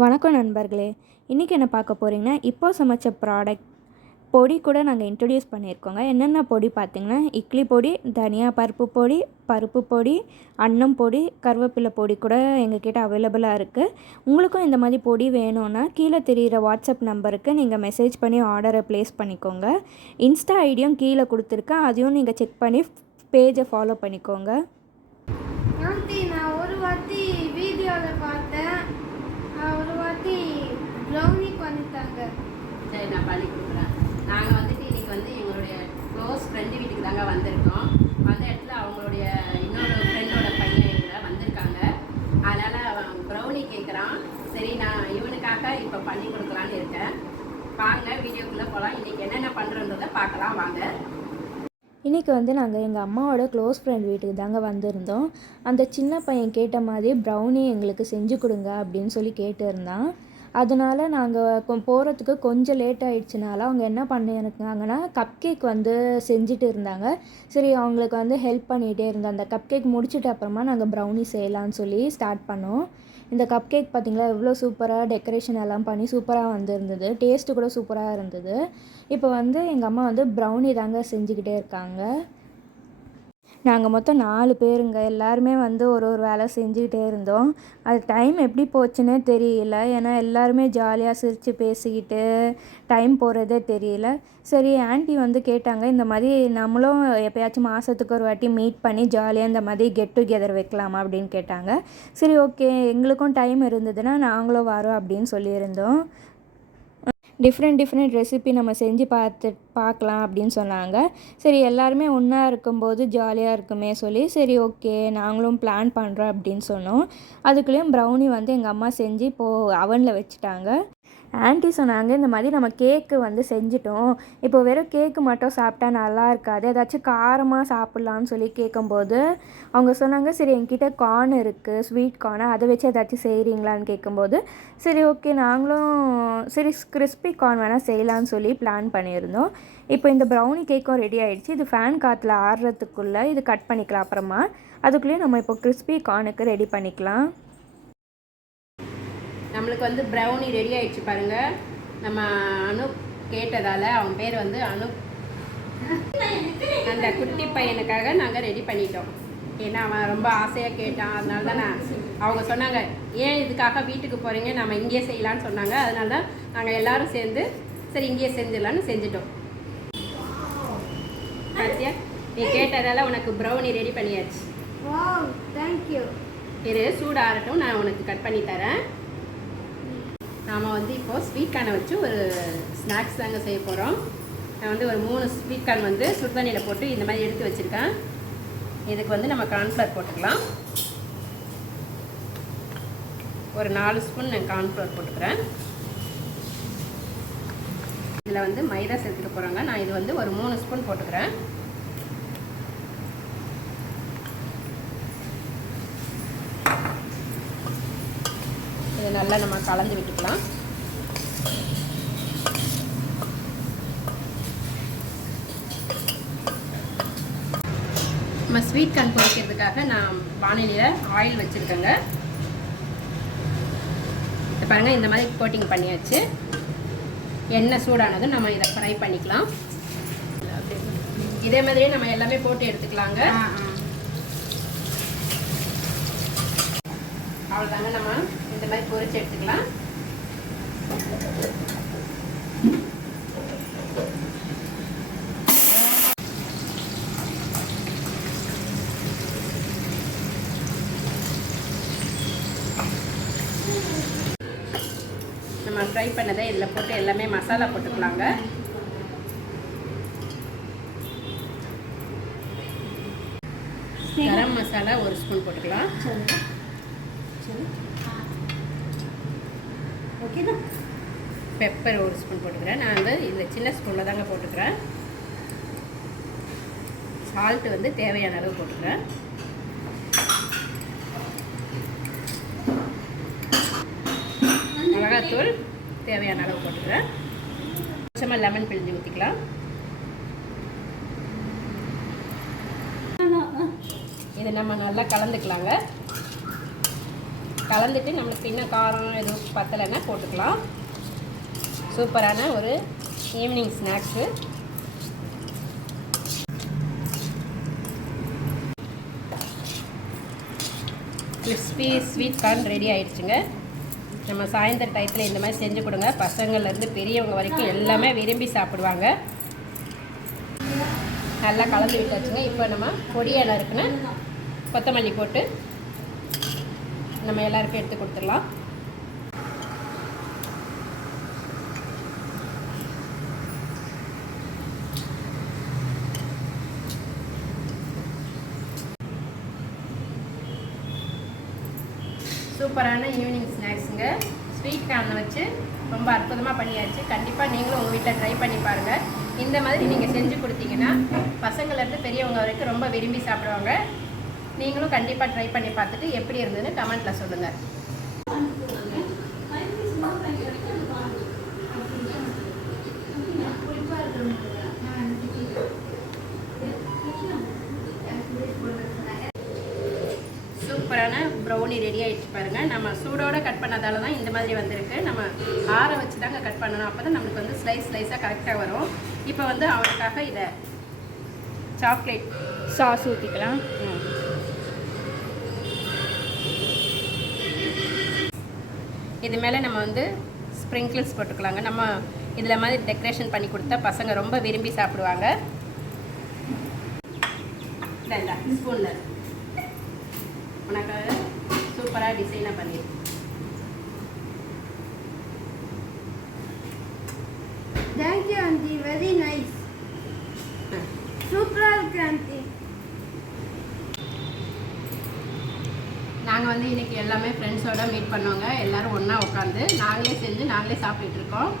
வணக்கம் நண்பர்களே. இன்றைக்கி என்ன பார்க்க போகிறீங்கன்னா, இப்போ சமைச்ச ப்ராடக்ட் பொடி கூட நாங்கள் இன்ட்ரடியூஸ் பண்ணியிருக்கோங்க. என்னென்ன பொடி பார்த்திங்கன்னா, இட்லி பொடி, தனியா பருப்பு பொடி, பருப்பு பொடி, அன்னம் பொடி, கருவேப்பிலை பொடி கூட எங்ககிட்ட அவைலபிளாக இருக்குது. உங்களுக்கும் இந்த மாதிரி பொடி வேணும்னா கீழே தெரிகிற வாட்ஸ்அப் நம்பருக்கு நீங்கள் மெசேஜ் பண்ணி ஆர்டரை ப்ளேஸ் பண்ணிக்கோங்க. இன்ஸ்டா ஐடியும் கீழே கொடுத்துருக்கேன், அதையும் நீங்கள் செக் பண்ணி பேஜை ஃபாலோ பண்ணிக்கோங்க. நான் ஒரு வாட்டி வீடியோவில் பார்த்தேன், ஒரு வாட்டி ப்ரௌனி பண்ணிட்டாங்க. சரி, நான் பண்ணி கொடுக்குறேன். நாங்கள் வந்துட்டு இன்றைக்கி எங்களுடைய க்ளோஸ் ஃப்ரெண்டு வீட்டுக்கு தாங்க வந்திருக்கோம். அந்த இடத்துல அவங்களுடைய இன்னொரு ஃப்ரெண்டோட பையன் இவங்க வந்திருக்காங்க. அதனால் ப்ரௌனி கேட்குறான். சரி, நான் இவனுக்காக இப்போ பண்ணி கொடுக்கலான்னு இருக்கேன். வாங்க வீடியோக்குள்ளே போகலாம். இன்றைக்கி என்னென்ன பண்ணுறன்றதை பார்க்கலாம் வாங்க. இன்றைக்கி நாங்கள் எங்கள் அம்மாவோட க்ளோஸ் ஃப்ரெண்ட் வீட்டுக்கு தாங்க வந்திருந்தோம். அந்த சின்ன பையன் கேட்ட மாதிரி ப்ரௌனி எங்களுக்கு செஞ்சு கொடுங்க அப்படின்னு சொல்லி கேட்டிருந்தான். அதனால நாங்கள் போகிறதுக்கு கொஞ்சம் லேட் ஆகிடுச்சினால அவங்க என்ன பண்ணியிருக்காங்கன்னா, கப் கேக் செஞ்சுட்டு இருந்தாங்க. சரி, அவங்களுக்கு ஹெல்ப் பண்ணிகிட்டே இருந்தோம். அந்த கப் கேக் முடிச்சுட்டு அப்புறமா நாங்கள் ப்ரௌனி செய்யலான்னு சொல்லி ஸ்டார்ட் பண்ணோம். இந்த கப் கேக் பார்த்திங்களா, எவ்வளோ சூப்பராக டெக்கரேஷன் எல்லாம் பண்ணி சூப்பராக வந்திருந்தது. டேஸ்ட்டு கூட சூப்பராக இருந்தது. இப்போ எங்கள் அம்மா ப்ரௌனி தாங்க செஞ்சுக்கிட்டே இருக்காங்க. நாங்கள் மொத்தம் 4 பேருங்க. எல்லாருமே ஒரு ஒரு வேலை செஞ்சுக்கிட்டே இருந்தோம். அது டைம் எப்படி போச்சுன்னே தெரியல. ஏன்னா எல்லாருமே ஜாலியாக சிரித்து பேசிக்கிட்டு டைம் போகிறதே தெரியல. சரி, ஆண்டி கேட்டாங்க, இந்த மாதிரி நம்மளும் எப்போயாச்சும் மாதத்துக்கு ஒரு வாட்டி மீட் பண்ணி ஜாலியாக இந்த மாதிரி கெட் டுகெதர் வைக்கலாமா அப்படின்னு கேட்டாங்க. சரி, ஓகே, எங்களுக்கும் டைம் இருந்ததுன்னா நாங்களும் வரோம் அப்படின்னு சொல்லியிருந்தோம். டிஃப்ரெண்ட் ரெசிபி நம்ம செஞ்சு பார்க்கலாம் அப்படின்னு சொன்னாங்க. சரி, எல்லாருமே ஒன்றா இருக்கும்போது ஜாலியாக இருக்குமே சொல்லி, சரி ஓகே நாங்களும் பிளான் பண்ணுறோம் அப்படின்னு சொன்னோம். அதுக்குள்ளேயும் ப்ரௌனி எங்கள் அம்மா செஞ்சு இப்போது அவனில் வச்சுட்டாங்க. ஆண்டி சொன்னாங்க, இந்த மாதிரி நம்ம கேக்கு செஞ்சிட்டோம், இப்போ வெறும் கேக்கு மட்டும் சாப்பிட்டா நல்லா இருக்காது, ஏதாச்சும் காரமாக சாப்பிட்லான்னு சொல்லி கேட்கும்போது அவங்க சொன்னாங்க, சரி என்கிட்ட கார்ன் இருக்குது, ஸ்வீட் கார்னு, அதை வச்சு ஏதாச்சும் செய்கிறீங்களான்னு கேட்கும்போது சரி ஓகே நாங்களும் சரி கிறிஸ்பி கார்ன் வேணால் செய்யலான்னு சொல்லி பிளான் பண்ணியிருந்தோம். இப்போ இந்த ப்ரௌனி கேக்கும் ரெடி ஆகிடுச்சு. இது ஃபேன் காற்றுல ஆடுறதுக்குள்ளே இது கட் பண்ணிக்கலாம். அப்புறமா அதுக்குள்ளேயே நம்ம இப்போ கிறிஸ்பி கார்னுக்கு ரெடி பண்ணிக்கலாம். நம்மளுக்கு ப்ரௌனி ரெடி ஆகிடுச்சு பாருங்கள். நம்ம அனுப் கேட்டதால், அவன் பேர் அனுப், அந்த குட்டி பையனுக்காக நாங்கள் ரெடி பண்ணிட்டோம். ஏன்னா அவன் ரொம்ப ஆசையாக கேட்டான். அதனால தான் அவங்க சொன்னாங்க, ஏன் இதுக்காக வீட்டுக்கு போகிறீங்க, நம்ம இங்கேயே செய்யலான்னு சொன்னாங்க. அதனால தான் நாங்கள் எல்லோரும் சேர்ந்து சரி இங்கேயே செஞ்சிடலான்னு செஞ்சிட்டோம். பாத்தியா, நீ கேட்டதால் உனக்கு ப்ரௌனி ரெடி பண்ணியாச்சு. தேங்க்யூ. இது சூடாகட்டும், நான் உனக்கு கட் பண்ணி தரேன். நாம் இப்போது ஸ்வீட் கார்னை வச்சு ஒரு ஸ்நாக்ஸ் தாங்க செய்ய போகிறோம். நான் ஒரு 3 ஸ்வீட் கார்ன் சுடுதண்ணியில் போட்டு இந்த மாதிரி எடுத்து வச்சுருக்கேன். இதுக்கு நம்ம கார்ன்ஃப்ளவர் போட்டுக்கலாம். ஒரு 4 ஸ்பூன் நான் கார்ன்ஃப்ளவர் போட்டுக்கிறேன். இதில் மைதா சேர்த்துக்க போகிறாங்க. நான் இது ஒரு 3 ஸ்பூன் போட்டுக்கிறேன். இதை நல்லா நம்ம கலந்து விட்டுக்கலாம். நம்ம ஸ்வீட் கார்ன் பொரிக்கிறதுக்காக நான் வானிலையில் ஆயில் வச்சுருக்கேங்க. இதை பாருங்கள், இந்த மாதிரி கோட்டிங் பண்ணியாச்சு. எண்ணெய் சூடானதும் நம்ம இதை ஃப்ரை பண்ணிக்கலாம். இதே மாதிரியே நம்ம எல்லாமே போட்டு எடுத்துக்கலாங்க. அவ்வளோதாங்க, நம்ம இந்த மாதிரி பொரிச்சு எடுத்துக்கலாம். நம்ம ஃப்ரை பண்ணதை இதில் போட்டு எல்லாமே மசாலா போட்டுக்கலாங்க. கரம் மசாலா 1 ஸ்பூன் போட்டுக்கலாம். ஓகேண்ணா. பெப்பர் 1 ஸ்பூன் போட்டுக்கிறேன். நான் இந்த சின்ன ஸ்பூனில் தாங்க போட்டுக்கிறேன். சால்ட்டு தேவையான அளவு போட்டுக்கிறேன். மிளகாத்தூள் தேவையான அளவு போட்டுக்கிறேன். கொஞ்சமாக லெமன் பிழிஞ்சு ஊற்றிக்கலாம். இதை நம்ம நல்லா கலந்துக்கலாங்க. கலந்துட்டு நம்மளுக்கு இன்னும் காரம் எதுவும் பத்தலைன்னா போட்டுக்கலாம். சூப்பரான ஒரு evening snacks. Crispy sweet corn ready ஆயிடுச்சுங்க. நம்ம சாயந்தர டயத்தில் இந்த மாதிரி செஞ்சு கொடுங்க. பசங்கள்லேருந்து பெரியவங்க வரைக்கும் எல்லாமே விரும்பி சாப்பிடுவாங்க. நல்லா கலந்து விட்டாச்சுங்க. இப்போ நம்ம பொடியெல்லாம் இருக்குன்னு கொத்தமல்லி போட்டு நம்ம எல்லாருக்கும் எடுத்து கொடுத்துடலாம். சூப்பரான ஈவினிங் ஸ்நாக்ஸுங்க. ஸ்வீட் கார்னை வச்சு ரொம்ப அற்புதமாக பண்ணியாச்சு. கண்டிப்பாக நீங்களும் உங்கள் வீட்டில் ட்ரை பண்ணி பாருங்கள். இந்த மாதிரி நீங்கள் செஞ்சு கொடுத்தீங்கன்னா பசங்கள்லேருந்து பெரியவங்க வரைக்கும் ரொம்ப விரும்பி சாப்பிடுவாங்க. நீங்களும் கண்டிப்பாக ட்ரை பண்ணி பார்த்துட்டு எப்படி இருந்ததுன்னு கமெண்ட்டில் சொல்லுங்கள். சூப்பரான ப்ரௌனி ரெடி ஆகிடுச்சு பாருங்கள். நம்ம சூடோடு கட் பண்ணதால தான் இந்த மாதிரி வந்திருக்கு. நம்ம ஆற வச்சு தாங்க கட் பண்ணணும். அப்போ தான் நம்மளுக்கு வந்து ஸ்லைஸாக கரெக்டாக வரும். இப்போ வந்து அவனுக்காக இதை சாக்லேட் சாஸ் ஊற்றிக்கலாம். இது மேலே நம்ம வந்து ஸ்ப்ரிங்கிள்ஸ் போட்டுக்கலாங்க. நம்ம இதில் மாதிரி டெக்கரேஷன் பண்ணி கொடுத்தா பசங்க ரொம்ப விரும்பி சாப்பிடுவாங்க. இல்லை ஸ்பூனில் உனக்கு சூப்பராக டிசைனாக பண்ணிடுறேன். Thank you aunty, very nice. சூப்பராக இருக்கு ஆண்டி. நாங்கள் வந்து இன்றைக்கி எல்லாமே ஃப்ரெண்ட்ஸோடு மீட் பண்ணோங்க. எல்லோரும் ஒன்றா உட்காந்து நாங்களே செஞ்சு நாங்களே சாப்பிட்டுட்ருக்கோம்.